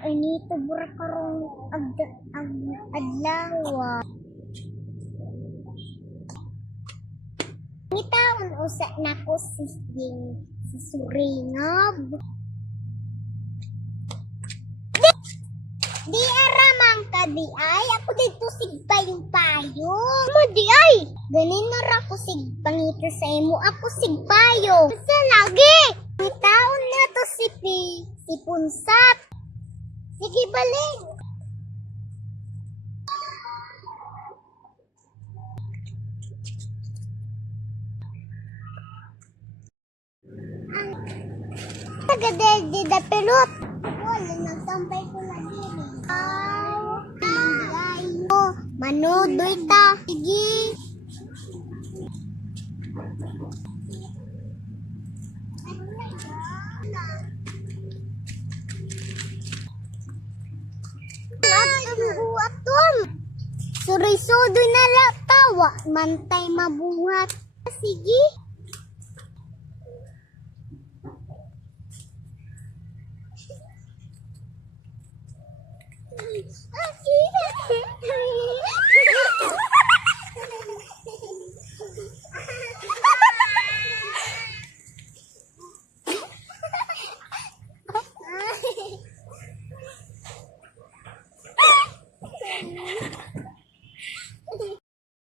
Ini tubura karong adlaw. Ngitaon usa nako si Suringab. Di aramang ka di ay ako dito sigpayong-payong. Mo di ay. Ganin na ra ko sigpangita sa imo ako sigpayong. Sa lagi. Ngitaon na to si Punsat. Sige balik. Tagadel di da pelot. Wala nagsampay ko na dili. Ay, manudoy ta. Sige. Atom. Suroy-sudoy na lang tawa. Mantay mabuhat. Sige.